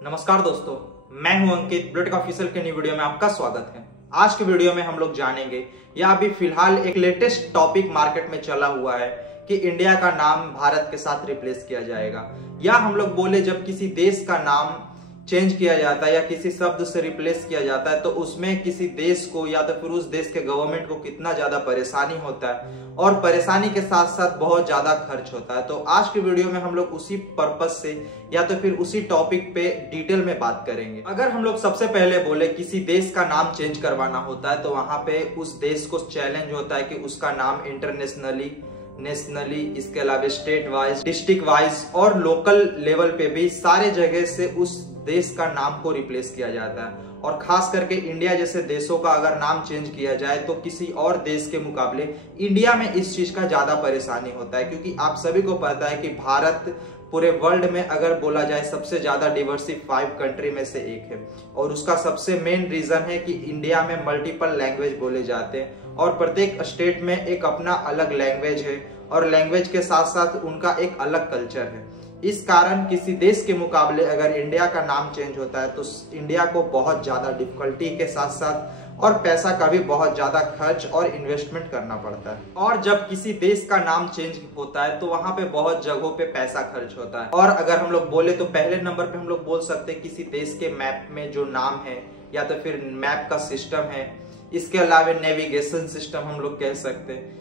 नमस्कार दोस्तों, मैं हूं अंकित। ब्लूटेक ऑफिशियल के न्यू वीडियो में आपका स्वागत है। आज के वीडियो में हम लोग जानेंगे या अभी फिलहाल एक लेटेस्ट टॉपिक मार्केट में चला हुआ है कि इंडिया का नाम भारत के साथ रिप्लेस किया जाएगा, या हम लोग बोले जब किसी देश का नाम चेंज किया जाता है या किसी शब्द से रिप्लेस किया जाता है तो उसमें किसी देश को या तो फिर उस देश के गवर्नमेंट को कितना ज्यादा परेशानी होता है और परेशानी के साथ साथ बहुत ज्यादा खर्च होता है। तो आज के वीडियो में हम लोग उसी पर्पस से या तो फिर उसी टॉपिक पे डिटेल में बात करेंगे। अगर हम लोग सबसे पहले बोले किसी देश का नाम चेंज करवाना होता है तो वहां पे उस देश को चैलेंज होता है कि उसका नाम इंटरनेशनली, नेशनली, इसके अलावा स्टेट वाइज, डिस्ट्रिक्ट वाइज और लोकल लेवल पे भी सारे जगह से उस देश का नाम को रिप्लेस किया जाता है। और खास करके इंडिया जैसे देशों का अगर नाम चेंज किया जाए तो किसी और देश के मुकाबले इंडिया में इस चीज का ज्यादा परेशानी होता है, क्योंकि आप सभी को पता है कि भारत पूरे वर्ल्ड में अगर बोला जाए सबसे ज्यादा डिवर्सिफाइड कंट्री में से एक है। और उसका सबसे मेन रीजन है कि इंडिया में मल्टीपल लैंग्वेज बोले जाते हैं और प्रत्येक स्टेट में एक अपना अलग लैंग्वेज है और लैंग्वेज के साथ साथ उनका एक अलग कल्चर है। इस कारण किसी देश के मुकाबले अगर इंडिया का नाम चेंज होता है तो इंडिया को बहुत ज्यादा डिफिकल्टी के साथ साथ और पैसा का भी बहुत ज्यादा खर्च और इन्वेस्टमेंट करना पड़ता है। और जब किसी देश का नाम चेंज होता है तो वहां पे बहुत जगहों पे पैसा खर्च होता है। और अगर हम लोग बोले तो पहले नंबर पे हम लोग बोल सकते हैं किसी देश के मैप में जो नाम है या तो फिर मैप का सिस्टम है, इसके अलावा नेविगेशन सिस्टम हम लोग कह सकते हैं,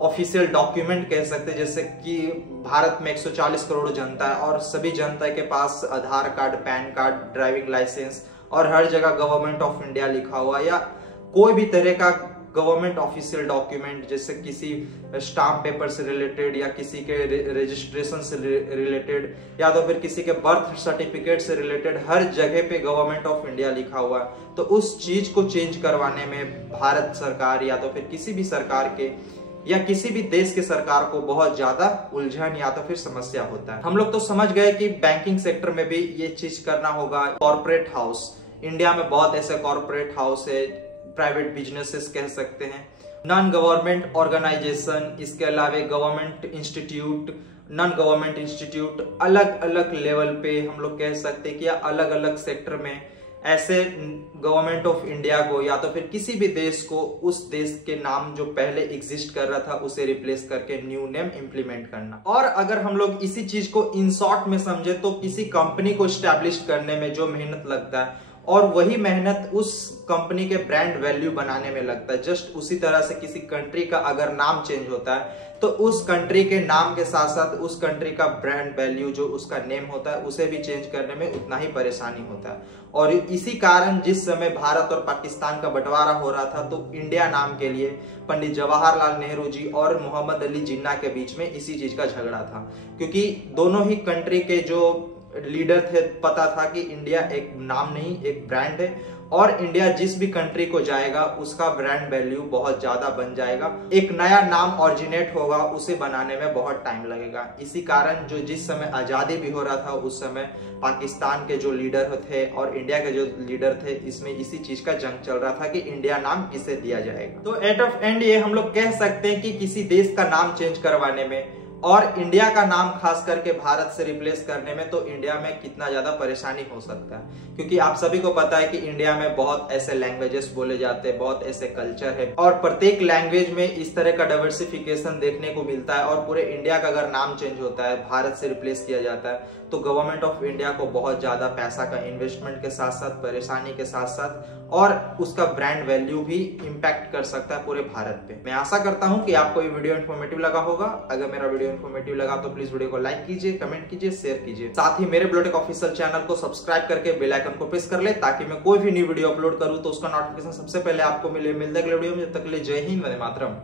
ऑफिशियल डॉक्यूमेंट कह सकते हैं। जैसे कि भारत में 140 करोड़ जनता है और सभी जनता के पास Aadhaar card, PAN card, driving licence और हर जगह गवर्नमेंट ऑफ इंडिया लिखा हुआ या कोई भी तरह का गवर्नमेंट ऑफिशियल डॉक्यूमेंट, जैसे किसी स्टाम्प पेपर से रिलेटेड या किसी के रजिस्ट्रेशन से रिलेटेड या तो फिर किसी के बर्थ सर्टिफिकेट से रिलेटेड, हर जगह पे गवर्नमेंट ऑफ इंडिया लिखा हुआ है। तो उस चीज को चेंज करवाने में भारत सरकार या तो फिर किसी भी सरकार के या किसी भी देश के सरकार को बहुत ज्यादा उलझन या तो फिर समस्या होता है। हम लोग तो समझ गए कि बैंकिंग सेक्टर में भी ये चीज करना होगा। कॉर्पोरेट हाउस, इंडिया में बहुत ऐसे कॉर्पोरेट हाउस है, प्राइवेट बिजनेसेस कह सकते हैं, नॉन गवर्नमेंट ऑर्गेनाइजेशन, इसके अलावा government institute, non government institute, अलग अलग लेवल पे हम लोग कह सकते हैं कि अलग अलग सेक्टर में ऐसे गवर्नमेंट ऑफ इंडिया को या तो फिर किसी भी देश को उस देश के नाम जो पहले एग्जिस्ट कर रहा था उसे रिप्लेस करके न्यू नेम इंप्लीमेंट करना। और अगर हम लोग इसी चीज को इन शॉर्ट में समझे तो किसी कंपनी को स्टैब्लिश करने में जो मेहनत लगता है और वही मेहनत उस कंपनी के ब्रांड वैल्यू बनाने में लगता है। जस्ट उसी तरह से किसी कंट्री का अगर नाम चेंज होता है तो उस कंट्री के नाम के साथ साथ उस कंट्री का ब्रांड वैल्यू जो उसका नेम होता है उसे भी चेंज करने में उतना ही परेशानी होता है। और इसी कारण जिस समय भारत और पाकिस्तान का बंटवारा हो रहा था तो इंडिया नाम के लिए पंडित जवाहरलाल नेहरू जी और मोहम्मद अली जिन्ना के बीच में इसी चीज का झगड़ा था, क्योंकि दोनों ही कंट्री के जो लीडर थे पता था कि इंडिया एक नाम नहीं एक ब्रांड है और इंडिया जिस भी कंट्री को जाएगा उसका ब्रांड वैल्यू बहुत ज्यादा बन जाएगा। एक नया नाम ऑरिजिनेट होगा उसे बनाने में बहुत टाइम लगेगा। इसी कारण जो जिस समय आजादी भी हो रहा था उस समय पाकिस्तान के जो लीडर थे और इंडिया के जो लीडर थे इसमें इसी चीज का जंग चल रहा था कि इंडिया नाम किसे दिया जाएगा। तो एट ऑफ एंड ये हम लोग कह सकते हैं कि किसी देश का नाम चेंज करवाने में और इंडिया का नाम खास करके भारत से रिप्लेस करने में तो इंडिया में कितना ज्यादा परेशानी हो सकता है, क्योंकि आप सभी को पता है कि इंडिया में बहुत ऐसे लैंग्वेजेस बोले जाते हैं, बहुत ऐसे कल्चर है और प्रत्येक लैंग्वेज में इस तरह का डाइवर्सिफिकेशन देखने को मिलता है। और पूरे इंडिया का अगर नाम चेंज होता है, भारत से रिप्लेस किया जाता है तो गवर्नमेंट ऑफ इंडिया को बहुत ज्यादा पैसा का इन्वेस्टमेंट के साथ साथ परेशानी के साथ साथ और उसका ब्रांड वैल्यू भी इंपैक्ट कर सकता है पूरे भारत पे। मैं आशा करता हूं कि आपको ये वीडियो इन्फॉर्मेटिव लगा होगा। अगर मेरा वीडियो इन्फॉर्मेटिव लगा तो प्लीज वीडियो को लाइक कीजिए, कमेंट कीजिए, शेयर कीजिए। साथ ही मेरे ब्लूटेक ऑफिशियल चैनल को सब्सक्राइब करके बेल आइकन को प्रेस कर ले ताकि मैं कोई भी न्यू वीडियो अपलोड करूं तो उसका नोटिफिकेशन सबसे पहले आपको मिले। मिलते अगले वीडियो में, जब तक के लिए जय हिंद, वंदे मातरम।